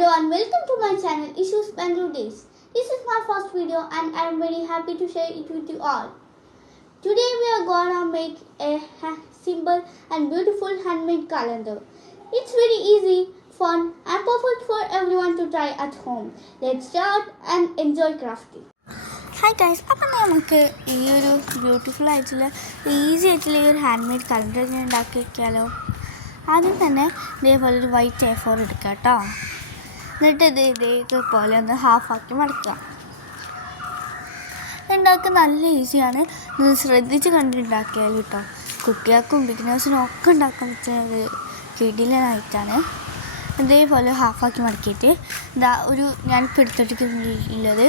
everyone, welcome to my channel Issues Bangalore Days. This is my first video and I am very happy to share it with you all. Today we are gonna make a simple and beautiful handmade calendar. It's very easy, fun and perfect for everyone to try at home. Let's start and enjoy crafting. Hi guys, അപ്പം നമുക്ക് ഈ ഒരു beautiful ആയിട്ടുള്ള easy ആയിട്ടുള്ള ഈ ഒരു hand made calendar ഞാൻ ഉണ്ടാക്കി വയ്ക്കാമല്ലോ. ആദ്യം തന്നെ ഇതേപോലെ ഒരു വൈറ്റ് A4 എടുക്കുക കേട്ടോ. എന്നിട്ട് ഇതേപോലെ ഒന്ന് ഹാഫാക്കി മടക്കുക. ഉണ്ടാക്കുക നല്ല ഈസിയാണ്. ഇത് ശ്രദ്ധിച്ച് കണ്ടുണ്ടാക്കിയാൽ കേട്ടോ. കുട്ടികൾക്കും ബിഗിനേഴ്സിനും ഒക്കെ ഉണ്ടാക്കാൻ പറ്റുന്നത് കിടിലനായിട്ടാണ്. ഇതേപോലെ ഹാഫാക്കി മടക്കിയിട്ട് ഒരു ഞാനിപ്പോൾ എടുത്തിട്ടുള്ളത്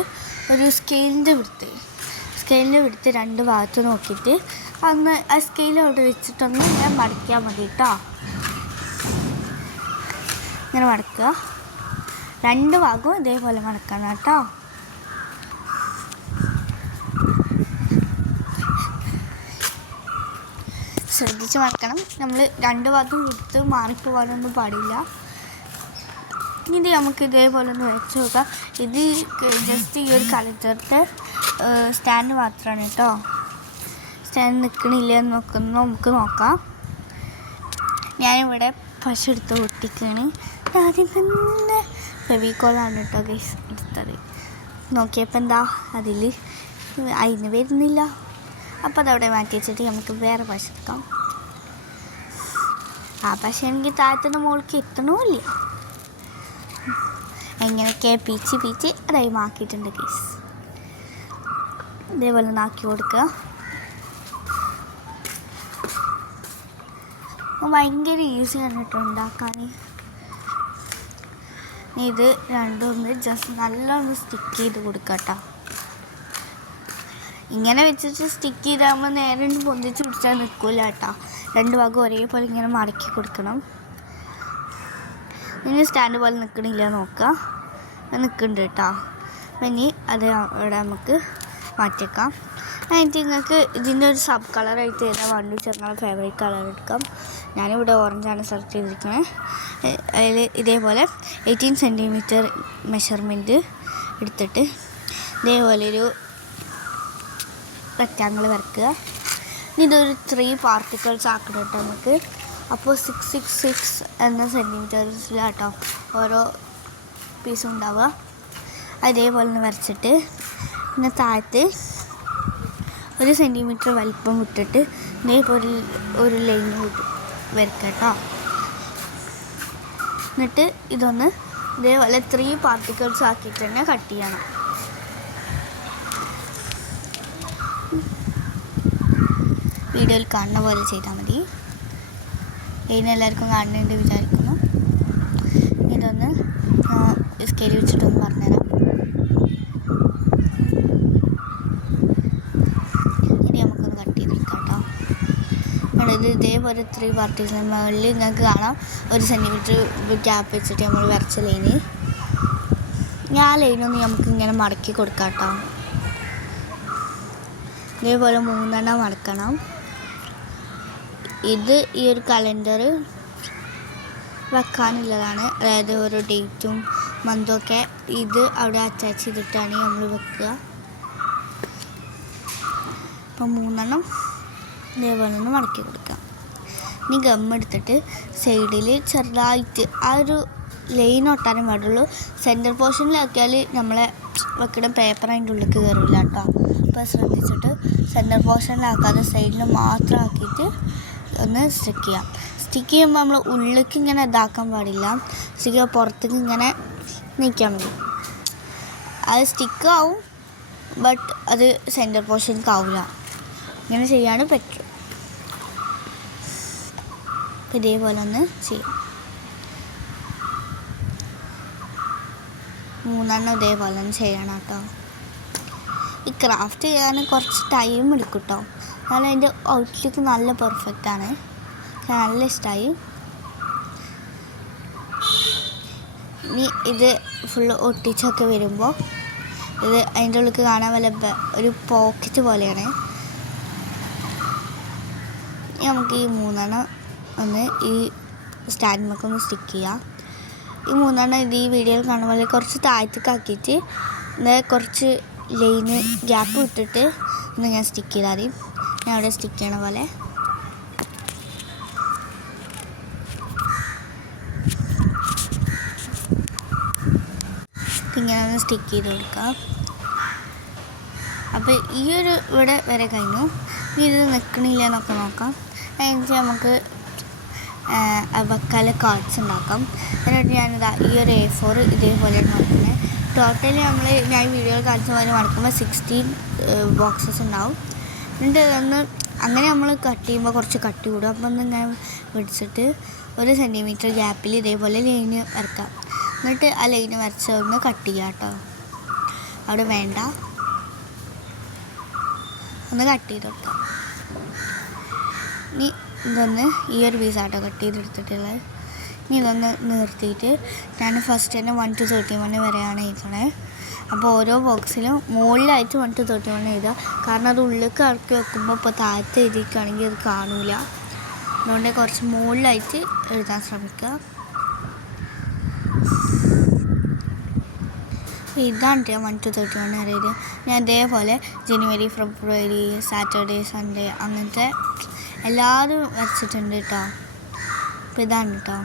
ഒരു സ്കെയിലിൻ്റെ വിടുത്ത് രണ്ട് ഭാഗത്ത് നോക്കിയിട്ട് അന്ന് ആ സ്കെയിൽ അവിടെ വെച്ചിട്ടൊന്ന് ഞാൻ മടക്കിയാൽ മതി കേട്ടോ. ഇങ്ങനെ മടക്കുക, രണ്ട് ഭാഗവും ഇതേപോലെ മടക്കണം കേട്ടോ. ശ്രദ്ധിച്ച് മടക്കണം. നമ്മൾ രണ്ട് ഭാഗത്തും വിടുത്ത് മാറിപ്പോകാനൊന്നും പാടില്ല. ഇത് നമുക്ക് ഇതേപോലെ ഒന്ന് വെച്ച് നോക്കാം. ഇത് ജസ്റ്റ് ഈ ഒരു കലണ്ടറിൻ്റെ സ്റ്റാൻഡ് മാത്രമാണ് കേട്ടോ. സ്റ്റാൻഡ് നിൽക്കണില്ല എന്ന് നമുക്ക് നോക്കാം. ഞാനിവിടെ പശ എടുത്ത് ഒട്ടിക്കുകയാണ്. ആദ്യം തന്നെ ഫെവിക്കോളാണ് കേട്ടോ ഗൈസ് എടുത്തത്. നോക്കിയപ്പോൾ എന്താ അതിന് വരുന്നില്ല. അപ്പോൾ അതവിടെ മാറ്റി വെച്ചിട്ട് നമുക്ക് വേറെ പശ എടുക്കാം. ആ പശ എനിക്ക് താഴത്തുനിന്ന് മുകളിലേക്ക് എത്തണമില്ല. എങ്ങനെയൊക്കെ പീച്ച് അതായി മാക്കിയിട്ടുണ്ട് ഗൈസ്. ഇതേപോലെ ഒന്നാക്കി കൊടുക്കുക. ഭയങ്കര ഈസിയാണ് കേട്ടോ ഉണ്ടാക്കാൻ. ഇത് രണ്ടൊന്ന് ജസ്റ്റ് നല്ലോണം സ്റ്റിക്ക് ചെയ്ത് കൊടുക്കുക കേട്ടോ. ഇങ്ങനെ വെച്ചിട്ട് സ്റ്റിക്ക് ചെയ്താകുമ്പോൾ നേരെ പൊന്തിച്ച് പിടിച്ചാൽ നിൽക്കില്ല കേട്ടോ. രണ്ട് ഭാഗം ഒരേപോലെ ഇങ്ങനെ മടക്കി കൊടുക്കണം. ഇനി സ്റ്റാൻഡ് പോലെ നിൽക്കണില്ല നോക്കുക. നിൽക്കുന്നുണ്ട് കേട്ടോ. ഇനി അത് അവിടെ നമുക്ക് മാറ്റിയേക്കാം. എന്നിട്ട് നിങ്ങൾക്ക് ഇതിൻ്റെ ഒരു സബ് കളറായിട്ട് ഏതാ വണ്ടു ചെറുങ്ങനെ ഫേവറേറ്റ് കളർ എടുക്കാം. ഞാനിവിടെ ഓറഞ്ചാണ് സെലക്ട് ചെയ്തിരിക്കുന്നത്. അതിൽ ഇതേപോലെ 18 സെൻറ്റിമീറ്റർ മെഷർമെൻറ്റ് എടുത്തിട്ട് ഇതേപോലെ ഒരു റെക്റ്റാങ്കിൾ വരയ്ക്കുക. ഇതൊരു 3 പാർട്ടിക്കിൾസ് ആക്കണം കേട്ടോ നമുക്ക്. അപ്പോൾ 666 എന്ന സെൻറ്റിമീറ്റേഴ്സിലാട്ടോ ഓരോ പീസും ഉണ്ടാവുക. അതേപോലെ ഒന്ന് വരച്ചിട്ട് പിന്നെ താഴത്ത് 1 സെൻറ്റിമീറ്റർ വലിപ്പം വിട്ടിട്ട് ഇതേപോലെ ഒരു ലൈൻ വരയ്ക്കുക കേട്ടോ. എന്നിട്ട് ഇതൊന്ന് ഇതേപോലെ 3 പാർട്ടിക്കിൾസ് ആക്കിയിട്ട് തന്നെ കട്ട് ചെയ്യണം. വീഡിയോയിൽ കാണുന്ന പോലെ ചെയ്താൽ മതി. ഇതിനെല്ലാവർക്കും കാണുന്നുണ്ട് വിചാരിക്കുന്നു. ഇതൊന്ന് സ്കെയിൽ വെച്ചിട്ടൊന്ന് പറഞ്ഞുതരാം. ഇനി നമുക്കൊന്ന് കട്ട് ചെയ്തെടുക്കാം കേട്ടോ. ഇത് ഇതേപോലെ 3 പാർട്ടീസിന് മുകളിൽ നിങ്ങൾക്ക് കാണാം 1 സെൻറ്റിമീറ്റർ ഗ്യാപ്പ് വെച്ചിട്ട് നമ്മൾ വരച്ച ലൈന്. ഞാൻ ലൈനൊന്ന് നമുക്ക് ഇങ്ങനെ മടക്കി കൊടുക്കാം കേട്ടോ. ഇതേപോലെ 3 മടക്കണം. ഇത് ഈ ഒരു കലണ്ടർ വെക്കാനുള്ളതാണ്. അതായത് ഓരോ ഡേറ്റും മന്തും ഒക്കെ ഇത് അവിടെ അറ്റാച്ച് ചെയ്തിട്ടാണ് നമ്മൾ വെക്കുക. അപ്പോൾ 3 ഇതേപോലെ ഒന്ന് മടക്കി കൊടുക്കാം. ഇനി ഗമ്മെടുത്തിട്ട് സൈഡിൽ ചെറുതായിട്ട് ആ ഒരു ലൈൻ ഒട്ടാനും പാടുള്ളൂ. സെൻറ്റർ പോർഷനിലാക്കിയാൽ നമ്മളെ വെക്കുന്ന പേപ്പർ അതിൻ്റെ ഉള്ളിൽ കയറില്ല കേട്ടോ. അപ്പോൾ ശ്രദ്ധിച്ചിട്ട് സെൻറ്റർ പോർഷനിലാക്കാതെ സൈഡിൽ മാത്രം ആക്കിയിട്ട് ഒന്ന് സ്റ്റിക്ക് ചെയ്യാം. സ്റ്റിക്ക് ചെയ്യുമ്പോൾ നമ്മൾ ഉള്ളിലേക്ക് ഇങ്ങനെ ഇതാക്കാൻ പാടില്ല. സ്റ്റിക്ക് ചെയ്യുമ്പോൾ പുറത്തേക്ക് ഇങ്ങനെ നീക്കാൻ മതി. അത് സ്റ്റിക്ക് ആവും, ബട്ട് അത് സെൻറ്റർ പോർഷനിലേക്ക് ആവില്ല. ഇങ്ങനെ ചെയ്യാൻ പറ്റും. ഇതേപോലെ ഒന്ന് ചെയ്യാം. 3 ഇതേപോലെ ഒന്ന് ചെയ്യണം കേട്ടോ. ഈ ക്രാഫ്റ്റ് ചെയ്യാൻ കുറച്ച് ടൈം എടുക്കും കേട്ടോ. എന്നാലും അതിൻ്റെ ഔട്ട്ലുക്ക് നല്ല പെർഫെക്റ്റാണ്. നല്ല ഇഷ്ടമായി. ഇനി ഇത് ഫുള്ള് ഒട്ടിച്ചൊക്കെ വരുമ്പോൾ ഇത് അതിൻ്റെ ഉള്ളിൽ കാണാൻ വല്ല ഒരു പോക്കറ്റ് പോലെയാണ്. നമുക്ക് ഈ 3 ഒന്ന് ഈ സ്റ്റാൻഡിലേക്ക് ഒന്ന് സ്റ്റിക്ക് ചെയ്യാം. ഈ മൂന്നെണ്ണം ഈ വീഡിയോയിൽ കാണുന്ന പോലെ കുറച്ച് താഴത്തേക്കാക്കിയിട്ട് കുറച്ച് ലൈന് ഗ്യാപ്പ് വിട്ടിട്ട് ഒന്ന് ഞാൻ സ്റ്റിക്ക് ചെയ്താൽ മതി. ഞാൻ അവിടെ സ്റ്റിക്ക് ചെയ്യണ പോലെ ഇങ്ങനെ ഒന്ന് സ്റ്റിക്ക് ചെയ്ത് കൊടുക്കാം. അപ്പോൾ ഈ ഒരു ഇവിടെ വരെ കഴിഞ്ഞു. ഇത് നിൽക്കണില്ല എന്നൊക്കെ നോക്കാം. അതിന് നമുക്ക് വെക്കാല കാർഡ്സ് ഉണ്ടാക്കാം. എന്നിട്ട് ഞാനിതാ ഈ ഒരു A4 ഇതേപോലെയാണ് മടക്കുന്നത്. ടോട്ടലി ഞാൻ വീഡിയോയിൽ കാണിച്ച പോലെ മടക്കുമ്പോൾ 16 ബോക്സസ് ഉണ്ടാവും. എന്നിട്ട് അങ്ങനെ നമ്മൾ കട്ട് ചെയ്യുമ്പോൾ കുറച്ച് കട്ടി കൂടും. അപ്പോൾ ഒന്ന് ഞാൻ പിടിച്ചിട്ട് 1 സെൻറ്റിമീറ്റർ ഗ്യാപ്പിൽ ഇതേപോലെ ലൈന് വരക്കാം. എന്നിട്ട് ആ ലൈന് വരച്ചൊന്ന് കട്ട് ചെയ്യാം കേട്ടോ. അവിടെ വേണ്ട, ഒന്ന് കട്ട് ചെയ്ത് കൊടുക്കാം. ഇനി ഇതൊന്ന് ഈ ഒരു പീസാട്ടോ കട്ട് ചെയ്തെടുത്തിട്ടുള്ളത്. ഇനി ഇതൊന്ന് നിർത്തിയിട്ട് ഞാൻ ഫസ്റ്റ് തന്നെ 1 to 31 വരെയാണ് എഴുതണേ. അപ്പോൾ ഓരോ ബോക്സിലും മുകളിലായിട്ട് 1 to 31 എഴുതുക. കാരണം അത് ഉള്ളിലേക്ക് ഇറക്കി വെക്കുമ്പോൾ ഇപ്പോൾ താഴത്ത് എഴുതിക്കുകയാണെങ്കിൽ അത് കാണില്ല. അതുകൊണ്ട് കുറച്ച് മുകളിലായിട്ട് എഴുതാൻ ശ്രമിക്കുക. ഇതാണ് 1 to 31 വരെ. ഞാൻ അതേപോലെ ജനുവരി, ഫെബ്രുവരി, സാറ്റർഡേ, സൺഡേ അങ്ങനത്തെ എല്ലാവരും വരച്ചിട്ടുണ്ട് കേട്ടോ. അപ്പോൾ ഇതാണ് കേട്ടോ.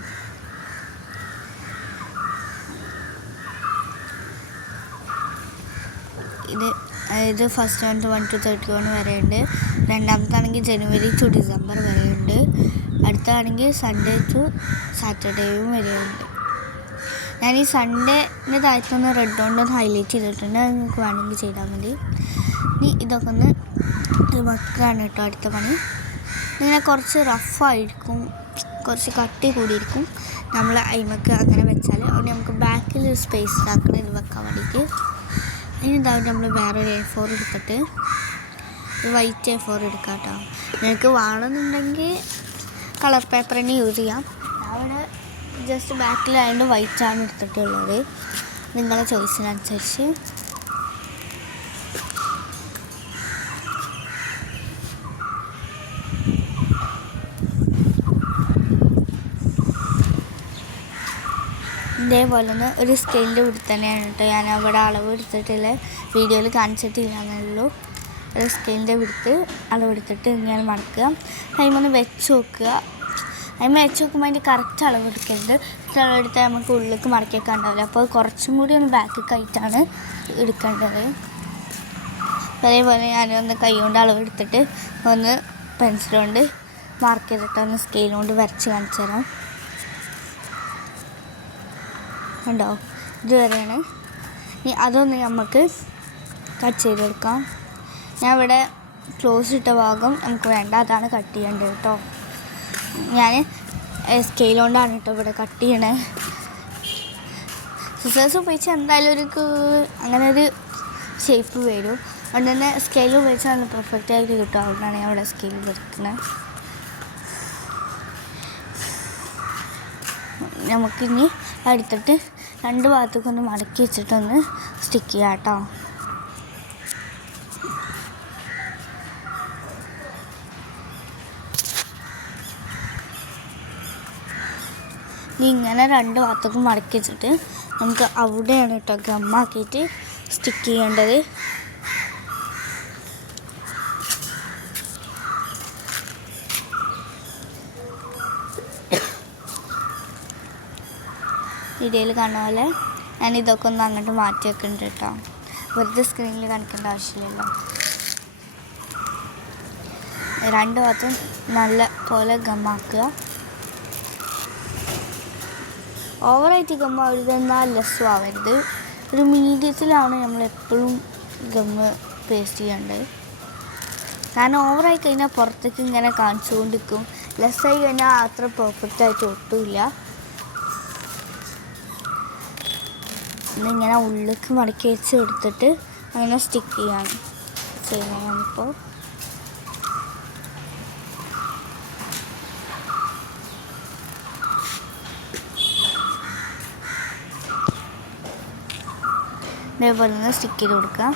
ഇത് ഫസ്റ്റ് 1 to 31 വരെയുണ്ട്. രണ്ടാമത്താണെങ്കിൽ ജനുവരി ടു ഡിസംബർ വരെയുണ്ട്. അടുത്താണെങ്കിൽ സൺഡേ ടു സാറ്റർഡേയും വരെയുണ്ട്. ഞാൻ ഈ സൺഡേൻ്റെ താഴത്തൊന്ന് റെഡ് കൊണ്ടൊന്ന് ഹൈലൈറ്റ് ചെയ്തിട്ടുണ്ട്. അത് നിങ്ങൾക്ക് വേണമെങ്കിൽ ചെയ്താൽ മതി. ഇനി ഇതൊക്കെ ഒന്ന് വെക്കുകയാണ് കേട്ടോ അടുത്ത പണി. ഇങ്ങനെ കുറച്ച് റഫായിരിക്കും, കുറച്ച് കട്ടി കൂടിയിരിക്കും. നമ്മൾ അയിമക്ക് അങ്ങനെ വെച്ചാൽ അവിടെ നമുക്ക് ബാക്കിൽ ഒരു സ്പേസ് ആക്കണം ഇത് വെക്കാൻ വേണ്ടിയിട്ട്. അതിനിതാവും നമ്മൾ വേറൊരു A4 എടുത്തിട്ട് വൈറ്റ് A4 എടുക്കാം കേട്ടോ. നിങ്ങൾക്ക് വേണമെന്നുണ്ടെങ്കിൽ കളർ പേപ്പർ തന്നെ യൂസ് ചെയ്യാം. അവിടെ ജസ്റ്റ് ബാക്കിലായതുകൊണ്ട് വൈറ്റാണ് എടുത്തിട്ടുള്ളത്. നിങ്ങളുടെ ചോയ്സിനനുസരിച്ച്. ഇതേപോലെ ഒന്ന് ഒരു സ്കെയിലിൻ്റെ വിടുത്ത് തന്നെയാണ് കേട്ടോ. ഞാൻ അവിടെ അളവ് എടുത്തിട്ടില്ല, വീഡിയോയിൽ കാണിച്ചിട്ടില്ല എന്നുള്ളൂ. ഒരു സ്കെയിലിൻ്റെ വിടുത്ത് അളവെടുത്തിട്ട് ഇങ്ങനെ മടക്കുക. അതിമൊന്ന് വെച്ച് നോക്കുക. അതിന് വെച്ച് നോക്കുമ്പോൾ അതിൻ്റെ കറക്റ്റ് അളവെടുക്കരുത്. അളവെടുത്താൽ നമുക്ക് ഉള്ളിലേക്ക് മടക്കിയൊക്കെ ഉണ്ടാവില്ല. അപ്പോൾ കുറച്ചും കൂടി ഒന്ന് ബാക്കിൽ ആയിട്ടാണ് എടുക്കേണ്ടത്. അതേപോലെ ഞാനൊന്ന് കൈ കൊണ്ട് അളവെടുത്തിട്ട് ഒന്ന് പെൻസിൽ കൊണ്ട് മാർക്ക് ചെയ്തിട്ട് ഒന്ന് സ്കെയിൽ കൊണ്ട് വരച്ച് കാണിച്ചു തരാം. ഉണ്ടോ? ഇതുവരെയാണ്. ഇനി അതൊന്ന് നമുക്ക് കട്ട് ചെയ്തെടുക്കാം. ഞാൻ ഇവിടെ ക്ലോസ് ഇട്ട ഭാഗം നമുക്ക് വേണ്ട, അതാണ് കട്ട് ചെയ്യേണ്ടത് കേട്ടോ. ഞാൻ സ്കെയിൽ കൊണ്ടാണ് കേട്ടോ ഇവിടെ കട്ട് ചെയ്യണേ. സിസേഴ്സ് ഉപയോഗിച്ച് എന്തായാലും അങ്ങനെ ഒരു ഷേപ്പ് വരും. അതുകൊണ്ട് തന്നെ സ്കെയിൽ ഉപയോഗിച്ച് നല്ല പെർഫെക്റ്റ് ആയിട്ട് കിട്ടും. അതുകൊണ്ടാണ് ഞാൻ ഇവിടെ സ്കെയിൽ വരയ്ക്കുന്നത്. നമുക്കിനി എടുത്തിട്ട് 2 ഭാഗത്തേക്കൊന്ന് മടക്കി വെച്ചിട്ടൊന്ന് സ്റ്റിക്ക് ചെയ്യാം കേട്ടോ. ഇങ്ങനെ 2 ഭാഗത്തേക്കും മടക്കി വെച്ചിട്ട് നമുക്ക് അവിടെയാണ് കേട്ടോ ഗമ്മാക്കിയിട്ട് സ്റ്റിക്ക് ചെയ്യേണ്ടത്. വീഡിയോയിൽ കാണുന്ന പോലെ ഞാൻ ഇതൊക്കെ ഒന്ന് അങ്ങോട്ട് മാറ്റി വെക്കുന്നുണ്ട് കേട്ടോ. വെറുതെ സ്ക്രീനിൽ കാണിക്കേണ്ട ആവശ്യമില്ലല്ലോ. 2 ഭാഗത്തും നല്ല പോലെ ഗമ്മാക്കുക. ഓവറായിട്ട് ഗമ്മ ആവരുത്, എന്നാൽ ലെസ്സും ആവരുത്. ഒരു മീഡിയത്തിലാണ് നമ്മളെപ്പോഴും ഗമ്മ് പേസ്റ്റ് ചെയ്യേണ്ടത്. കാരണം ഓവറായി കഴിഞ്ഞാൽ പുറത്തേക്ക് ഇങ്ങനെ കാണിച്ചുകൊണ്ടിരിക്കും. ലെസ്സായി കഴിഞ്ഞാൽ അത്ര പെർഫെക്റ്റായിട്ട് ഒട്ടുമില്ല. ഇങ്ങനെ ഉള്ളിലേക്ക് മടക്കി വെച്ച് എടുത്തിട്ട് അങ്ങനെ സ്റ്റിക്ക് ചെയ്യാണ് ചെയ്യുന്നത് ഞാനിപ്പോൾ. ഇതേപോലെ ഒന്ന് സ്റ്റിക്ക് ചെയ്ത് കൊടുക്കുക.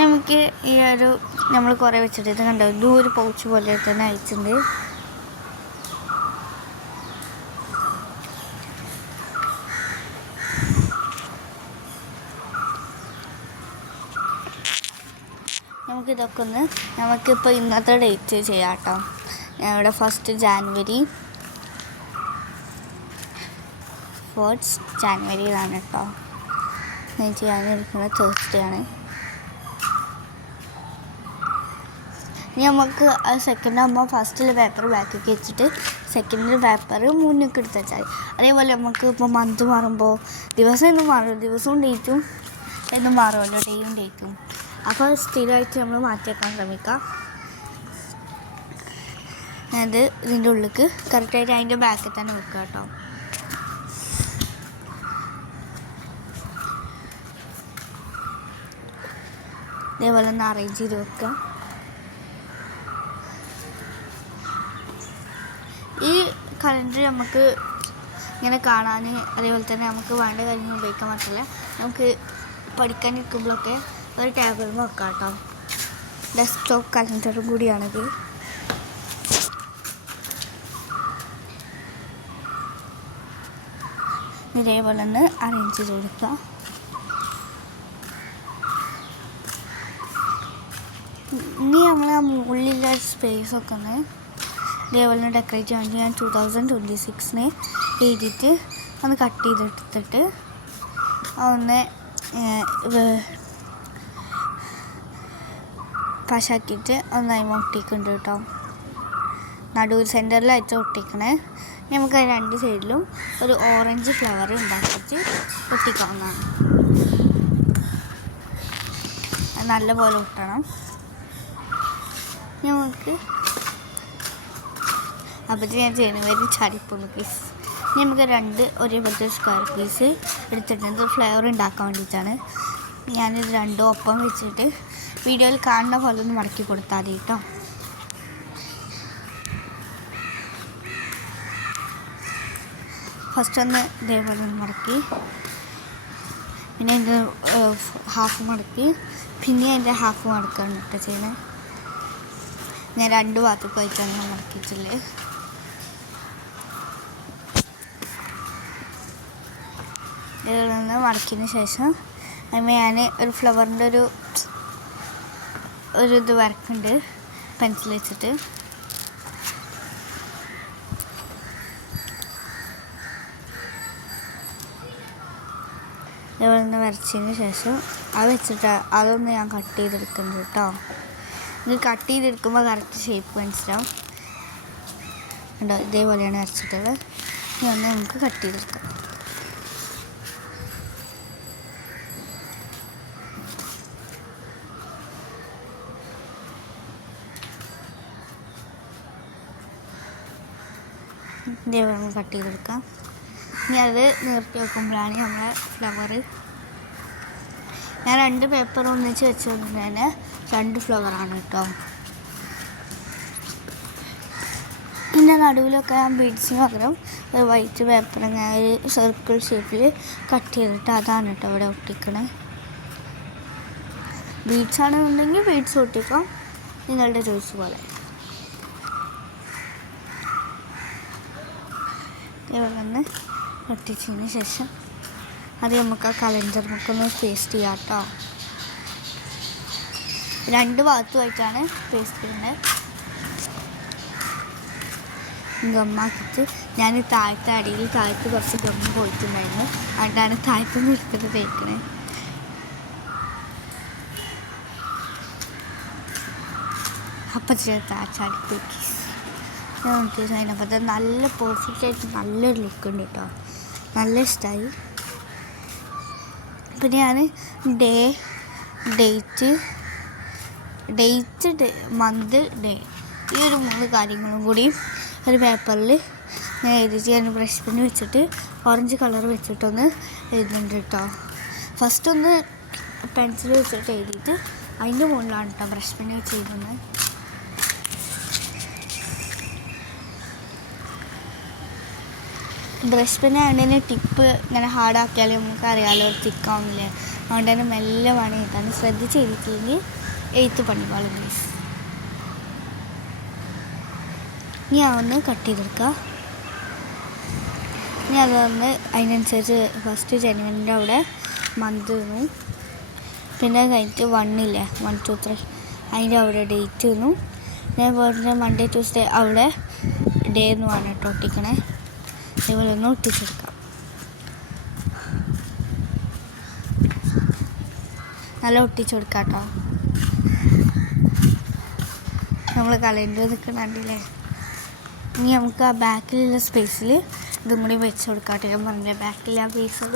നമുക്ക് ഈ ഒരു നമ്മൾ കുറേ വെച്ചിട്ട് ഇത് കണ്ടോ, ഇതും ഒരു പൗച്ച് പോലെ തന്നെ അയച്ചിട്ടുണ്ട്. നമുക്കിതൊക്കെ ഒന്ന് നമുക്കിപ്പോൾ ഇന്നത്തെ ഡേറ്റ് ചെയ്യാം കേട്ടോ. ഇവിടെ 1st ജാനുവരി, 4th ജാനുവരിയിലാണ് കേട്ടോ ഞാൻ ചെയ്യാനിരിക്കുന്നത്. തേഴ്സ്ഡേ ആണ്. ഇനി നമുക്ക് സെക്കൻഡ് ആകുമ്പോൾ ഫസ്റ്റിൽ പേപ്പർ ബാക്കിലേക്ക് വെച്ചിട്ട് സെക്കൻഡിൽ പേപ്പർ മുന്നിലേക്ക് എടുത്ത് വെച്ചാൽ മതി. അതേപോലെ നമുക്ക് ഇപ്പോൾ മന്ത് മാറുമ്പോൾ ദിവസം എന്നും മാറും, ദിവസവും ഡേറ്റും എന്നും മാറുമല്ലോ, ഡേയും ഡേറ്റും. അപ്പോൾ സ്ഥിരമായിട്ട് നമ്മൾ മാറ്റിയേക്കാൻ ശ്രമിക്കാം. അത് ഇതിൻ്റെ ഉള്ളിലേക്ക് കറക്റ്റായിട്ട് അതിൻ്റെ ബാക്കിൽ തന്നെ വെക്കുക കേട്ടോ. ഇതേപോലെ ഒന്ന് അറേഞ്ച് ചെയ്ത് വെക്കുക. ഈ കലണ്ടർ നമുക്ക് ഇങ്ങനെ കാണാൻ, അതേപോലെ തന്നെ നമുക്ക് വേണ്ട കാര്യങ്ങൾ ഉപയോഗിക്കാൻ പറ്റില്ല. നമുക്ക് പഠിക്കാനിരിക്കുമ്പോഴൊക്കെ ഒരു ടേബിളിൽ വെക്കാം കേട്ടോ. ഡെസ്ക്ടോപ്പ് കലണ്ടറും കൂടിയാണിത്. ഇതേപോലെ ഒന്ന് അറേഞ്ച് ചെയ്ത് കൊടുക്കുക. ഇനി നമ്മൾ ആ മുകളിലുള്ള സ്പേസൊക്കെ ഒന്ന് ഇതേപോലെ ഡെക്കറേറ്റ് ചെയ്യാൻ ഞാൻ 2026 എഴുതിയിട്ട് ഒന്ന് കട്ട് ചെയ്തെടുത്തിട്ട് ഒന്ന് പശാക്കിയിട്ട് ഒന്നായി ഒട്ടിക്കുന്നുണ്ട് കേട്ടോ. നടുവിൽ സെൻറ്ററിലായിട്ട് ഒട്ടിക്കണേ. നമുക്ക് 2 സൈഡിലും ഒരു ഓറഞ്ച് ഫ്ലവർ ഉണ്ടാക്കിയിട്ട് ഒട്ടിക്കാവുന്നതാണ്. നല്ലപോലെ ഒട്ടണം നമുക്ക്. അപ്പോഴത്തേക്ക് ഞാൻ ജനുവരി ചാടിപ്പോന്നു പീസ്. ഇനി നമുക്ക് 2 ഒരേപോലത്തെ സ്ക്വയർ പീസ് എടുത്തിട്ടുണ്ട് ഫ്ലവർ ഉണ്ടാക്കാൻ വേണ്ടിയിട്ടാണ്. ഞാനിത് 2 ഒപ്പം വെച്ചിട്ട് വീഡിയോയിൽ കാണുന്ന പോലെ ഒന്ന് മടക്കി കൊടുത്താൽ മതി കേട്ടോ. ഫസ്റ്റ് ഒന്ന് ഇതേപോലെ ഒന്ന് മടക്കി, പിന്നെ അതിൻ്റെ ഹാഫ് മടക്കി, പിന്നെ അതിൻ്റെ ഹാഫ് മടക്കാണ് കേട്ടോ ചെയ്യുന്നത്. ഞാൻ 2 ഭാഗത്തേക്കായിട്ടാണ് ഞാൻ മടക്കിയിട്ടുള്ളത്. ഇതിൽ നിന്ന് മടക്കിയതിന് ശേഷം അതിന് ഞാൻ ഒരു ഫ്ലവറിൻ്റെ ഒരു ഇത് വരക്കുന്നുണ്ട് പെൻസിൽ വെച്ചിട്ട്. ഇതേപോലെ ഒന്ന് വരച്ചതിന് ശേഷം അത് വെച്ചിട്ട് അതൊന്ന് ഞാൻ കട്ട് ചെയ്തെടുക്കുന്നുണ്ട് കേട്ടോ. ഇത് കട്ട് ചെയ്തെടുക്കുമ്പോൾ കറക്റ്റ് ഷേപ്പ് മനസ്സിലാവും. ഉണ്ടോ, ഇതേപോലെയാണ് വരച്ചിട്ടുള്ളത്. ഇനി ഒന്ന് നമുക്ക് കട്ട് ചെയ്തെടുക്കാം. ഇതേപോലെ കട്ട് ചെയ്തെടുക്കാം. ഇനി അത് നിർത്തി വെക്കുമ്പോഴാണ് നമ്മളെ ഫ്ലവർ. ഞാൻ 2 പേപ്പർ ഒന്നിച്ച് വെച്ചുകൊണ്ട് തന്നെ 2 ഫ്ലവറാണ് കേട്ടോ. പിന്നെ നടുവിലൊക്കെ ഞാൻ ബീഡ്സിന് പകരം ഒരു വൈറ്റ് പേപ്പർ ഞാൻ ഒരു സർക്കിൾ ഷേപ്പിൽ കട്ട് ചെയ്തിട്ട് അതാണ് കേട്ടോ ഇവിടെ ഒട്ടിക്കണേ. ബീഡ്സ് ആണെന്നുണ്ടെങ്കിൽ ബീഡ്സ് ഒട്ടിക്കാം, നിങ്ങളുടെ ചോയ്സ് പോലെ. ഇതേപോലെ ഒന്ന് ഒട്ടിച്ചതിന് ശേഷം അത് നമുക്ക് ആ കലണ്ടർ നമുക്കൊന്ന് പേസ്റ്റ് ചെയ്യാം കേട്ടോ. 2 ഭാഗത്തുമായിട്ടാണ് പേസ്റ്റ് ചെയ്യുന്നത്. ഗമ്മാക്കിയിട്ട് ഞാൻ അടിയിൽ താഴത്ത് കുറച്ച് ഗമ്മ് പോയിട്ടുണ്ടായിരുന്നു, അതുകൊണ്ടാണ് താഴത്തുനിന്ന് എടുത്തിട്ട് തേക്കണേ. അപ്പം ചാടിപ്പോയി അതിനപ്പത്തെ നല്ല പെർഫെക്റ്റ് ആയിട്ട് നല്ലൊരു ലുക്ക് ഉണ്ട് കേട്ടോ. നല്ല ഇഷ്ടമായി. പിന്നെ ഞാൻ ഡേറ്റ് മന്ത് ഡേ ഈ ഒരു 3 കാര്യങ്ങളും കൂടി ഒരു പേപ്പറിൽ ഞാൻ എഴുതിച്ച് ഞാൻ ബ്രഷ് പെൻ വെച്ചിട്ട് ഓറഞ്ച് കളർ വെച്ചിട്ടൊന്ന് എഴുതുന്നുണ്ട് കേട്ടോ. ഫസ്റ്റ് ഒന്ന് പെൻസിൽ വെച്ചിട്ട് എഴുതിയിട്ട് അതിൻ്റെ മുകളിലാണ് കേട്ടോ ബ്രഷ് പെൻ വെച്ച് എഴുതുന്നത്. ബ്രഷ് പെന്നായതുകൊണ്ട് ടിപ്പ് ഇങ്ങനെ ഹാർഡാക്കിയാൽ നമുക്ക് അറിയാമല്ലോ തിക്കാവുന്നില്ലേ, അതുകൊണ്ട് തന്നെ മെല്ലെ പണി എഴുതാൻ ശ്രദ്ധിച്ച് എഴുതിയില്ലെങ്കിൽ എഴുത്ത് പണിപാളും പ്ലീസ്. ഇനി അതൊന്ന് കട്ട് ചെയ്തെടുക്കുക. ഇനി അതൊന്ന് അതിനനുസരിച്ച് 1st ജനുവരിൻ്റെ അവിടെ മന്ത് ഇടുന്നു. പിന്നെ കഴിഞ്ഞിട്ട് 1 ഇല്ലേ 1 2 3 അതിൻ്റെ അവിടെ ഡേറ്റ് ഒന്നും ഞാൻ പറഞ്ഞ മൺഡേ ട്യൂസ്ഡേ അവിടെ ഡേ എന്നുമാണ് കേട്ടോ ഒട്ടിക്കണേ. ഇതുപോലെ ഒന്ന് ഒട്ടിച്ചെടുക്കാം. നല്ല ഒട്ടിച്ചെടുക്കാം കേട്ടോ. നമ്മൾ കലണ്ടർ നിൽക്കണുണ്ടല്ലേ. ഇനി നമുക്ക് ആ ബാക്കിലുള്ള സ്പേസിൽ ഇതും കൂടി വെച്ച് കൊടുക്കാം കേട്ടോ. ഞാൻ പറഞ്ഞ ബാക്കിൽ ആ പീസിൽ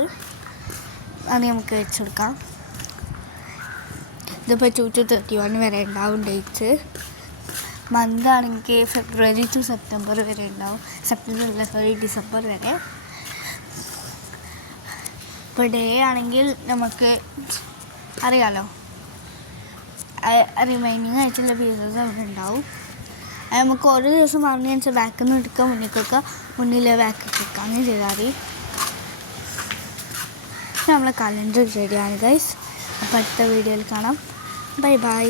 അത് നമുക്ക് വെച്ച് കൊടുക്കാം. ഇതിപ്പോൾ 2-31 വരെ ഉണ്ടാവും ഡേറ്റ്സ്. മന്ത് ആണെങ്കിൽ ഫെബ്രുവരി ടു സെപ്റ്റംബർ വരെ ഉണ്ടാവും. ഡിസംബർ വരെ. ഇപ്പോൾ ഡേ ആണെങ്കിൽ നമുക്ക് അറിയാമല്ലോ, റിമൈനിങ് ആയിട്ടുള്ള പീസസ് അവിടെ ഉണ്ടാവും. അത് നമുക്ക് ഓരോ ദിവസം പറഞ്ഞ വെച്ചാൽ ബാക്കിൽ നിന്ന് എടുക്കാം, മുന്നിലേക്കൊക്കെ മുന്നിലെ ബാക്കിൽ എടുക്കാം. അങ്ങനെ ചെയ്താൽ മതി. നമ്മളെ കലണ്ടർ റെഡിയാണ് ഗൈസ്. അപ്പോൾ അടുത്ത വീഡിയോയിൽ കാണാം. Bye bye.